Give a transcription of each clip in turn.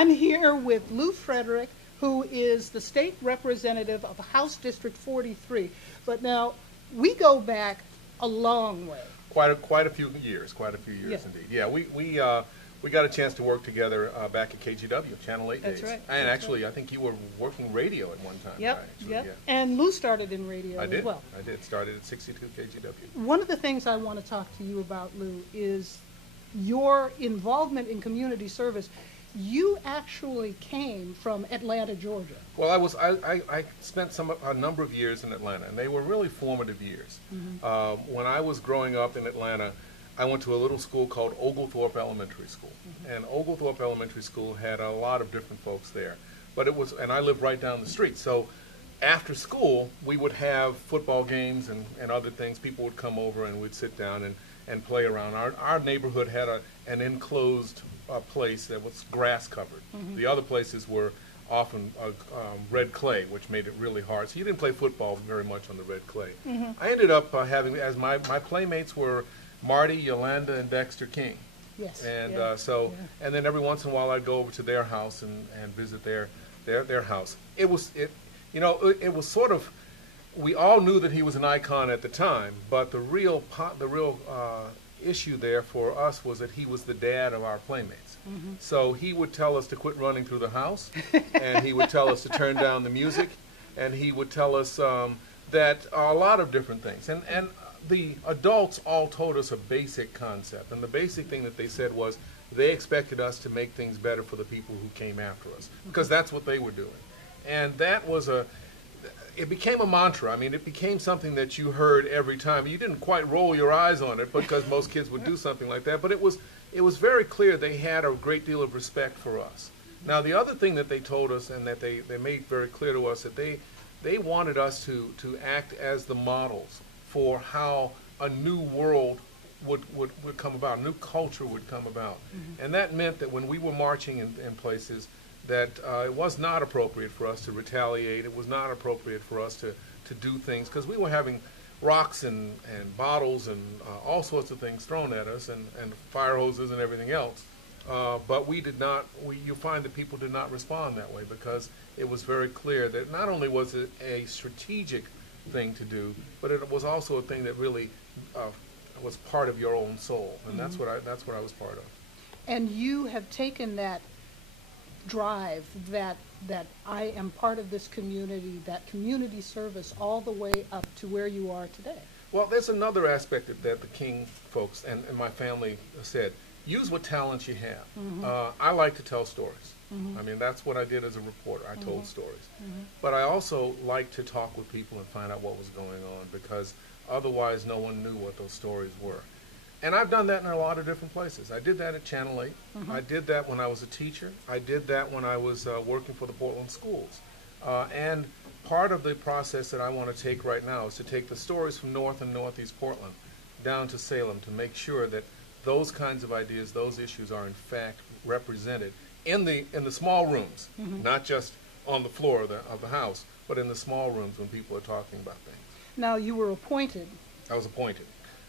I'm here with Lou Fredrick, who is the state representative of House District 43. But now, we go back a long way. Quite a few years Yeah. indeed. Yeah, we got a chance to work together back at KGW, Channel 8 That's days. right. And That's actually, I think you were working radio at one time. Yep, actually, yep. Yeah. And Lou started in radio I as did. well. I did. Started at 62 KGW. One of the things I want to talk to you about, Lou, is your involvement in community service. You actually came from Atlanta, Georgia. Well, I spent a number of years in Atlanta, and they were really formative years. When I was growing up in Atlanta, I went to a little school called Oglethorpe Elementary School, and Oglethorpe Elementary School had a lot of different folks there. But and I lived right down the street, so after school we would have football games and other things. People would come over and we'd sit down and play around. Our neighborhood had an enclosed place that was grass covered. The other places were often red clay, which made it really hard. So you didn't play football very much on the red clay. I ended up having, as my playmates were Marty, Yolanda, and Dexter King. Yes. And yeah. and then every once in a while I'd go over to their house and visit their house. It was sort of, we all knew that he was an icon at the time, but the real issue there for us was that he was the dad of our playmates. So he would tell us to quit running through the house, and he would tell us to turn down the music, and he would tell us that a lot of different things. And the adults all told us a basic concept, and the basic thing that they said was they expected us to make things better for the people who came after us, because that's what they were doing. And that was it became a mantra. I mean, it became something that you heard every time. You didn't quite roll your eyes on it because most kids would do something like that, but it was very clear they had a great deal of respect for us. Now, the other thing that they told us and that they made very clear to us, that they wanted us to act as the models for how a new world would come about, a new culture would come about. And that meant that when we were marching in places, that it was not appropriate for us to retaliate. It was not appropriate for us to do things, because we were having rocks and bottles and all sorts of things thrown at us, and fire hoses and everything else. But we did not, you find that people did not respond that way, because it was very clear that not only was it a strategic thing to do, but it was also a thing that really was part of your own soul, and that's what I was part of. And you have taken that drive, that I am part of this community, that community service, all the way up to where you are today. Well, there's another aspect that the King folks and my family said: use what talents you have. I like to tell stories. I mean, that's what I did as a reporter. I told stories. But I also like to talk with people and find out what was going on, because otherwise no one knew what those stories were. And I've done that in a lot of different places. I did that at Channel 8. I did that when I was a teacher. I did that when I was working for the Portland schools. And part of the process that I want to take right now is to take the stories from North and Northeast Portland down to Salem, to make sure that those kinds of ideas, those issues, are in fact represented in the small rooms, not just on the floor of the house, but in the small rooms when people are talking about things. Now, you were appointed. I was appointed.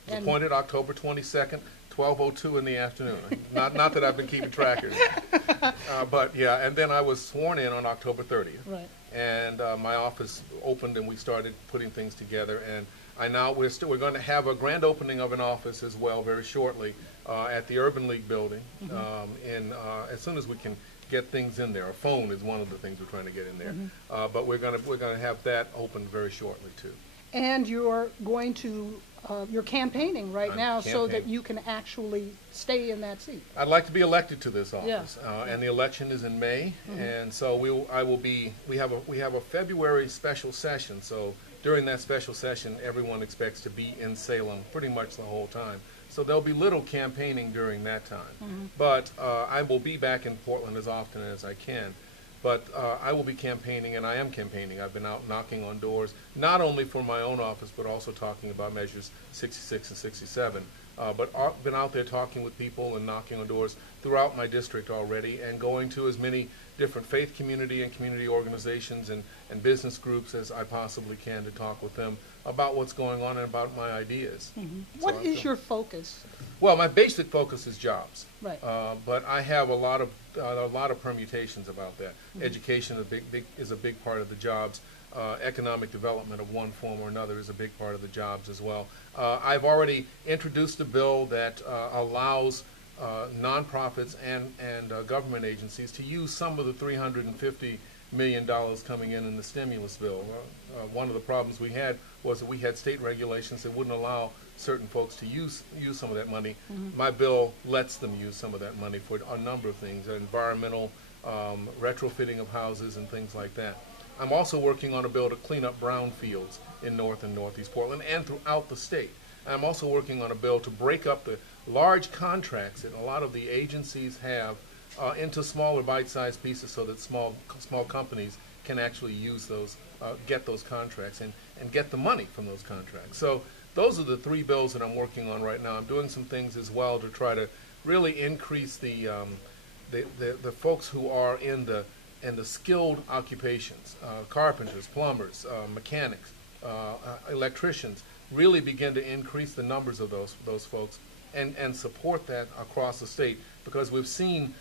I was appointed October 22nd, 12:02 in the afternoon. Not that I've been keeping track of it. But yeah, and then I was sworn in on October 30th. Right. And my office opened, and we started putting things together. And we're going to have a grand opening of an office as well very shortly at the Urban League building. As soon as we can get things in there. A phone is one of the things we're trying to get in there. But we're going to have that open very shortly too. And you're going to you're campaighning right now so that you can actually stay in that seat. I'd like to be elected to this office, and the election is in May, and so we have a February special session. So during that special session, everyone expects to be in Salem pretty much the whole time. So there'll be little campaigning during that time, but I will be back in Portland as often as I can. But I will be campaigning, and I am campaigning. I've been out knocking on doors, not only for my own office, but also talking about measures 66 and 67. But I've been out there talking with people and knocking on doors throughout my district already, and going to as many different faith community and community organizations and business groups as I possibly can to talk with them about what's going on and about my ideas. What is your focus? Well, my basic focus is jobs. Right. But I have a lot of permutations about that. Education is a big part of the jobs. Economic development of one form or another is a big part of the jobs as well. I've already introduced a bill that allows nonprofits and government agencies to use some of the $350 million coming in the stimulus bill. One of the problems we had was that we had state regulations that wouldn't allow certain folks to use some of that money. My bill lets them use some of that money for a number of things, environmental, retrofitting of houses and things like that. I'm also working on a bill to clean up brownfields in North and Northeast Portland and throughout the state. I'm also working on a bill to break up the large contracts that a lot of the agencies have into smaller bite-sized pieces so that small companies can actually use those, get those contracts and get the money from those contracts. So those are the three bills that I'm working on right now. I'm doing some things as well to try to really increase the folks who are in the skilled occupations, carpenters, plumbers, mechanics, electricians, really begin to increase the numbers of those folks and support that across the state, because we've seen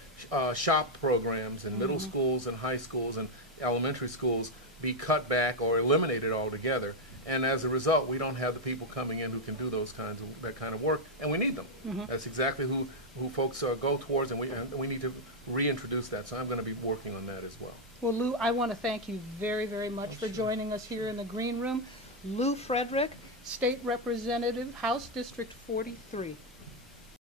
shop programs in middle schools and high schools and elementary schools be cut back or eliminated altogether. And as a result, we don't have the people coming in who can do that kind of work, and we need them. That's exactly who folks go towards, and we need to reintroduce that. So I'm going to be working on that as well. Well, Lou, I want to thank you very, very much for joining us here in the green room. Lou Fredrick, State Representative, House District 43.